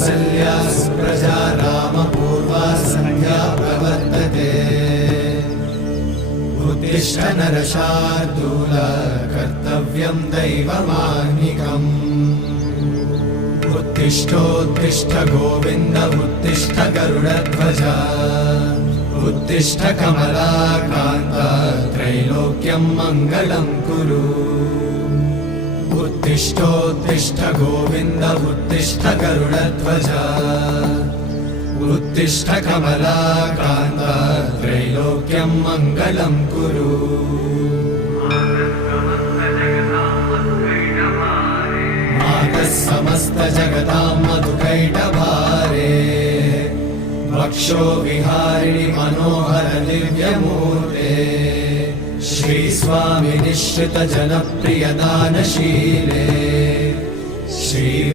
कौसल्या सुप्रजा रामपूर्वा सन्ध्या प्रवर्तते उत्तिष्ठ नरशार्दूल कर्तव्यं दैवमाह्निकम् उत्तिष्ठोत्तिष्ठ गोविन्द उत्तिष्ठ गरुडध्वज उत्तिष्ठ कमलाकान्त त्रैलोक्यं मङ्गलं कुरु उत्तिष्ठोत्तिष्ठ गोविन्द उत्तिष्ठ गरुडध्वज उत्तिष्ठ कमलाकान्त त्रैलोक्यं मङ्गलं कुरु मातः समस्त जगतां मधुकैटभारे वक्षो विहारिणि मनोहर दिव्यमूर्ते श्रीस्वामि निश्चित जनप्रिय दानशीले श्री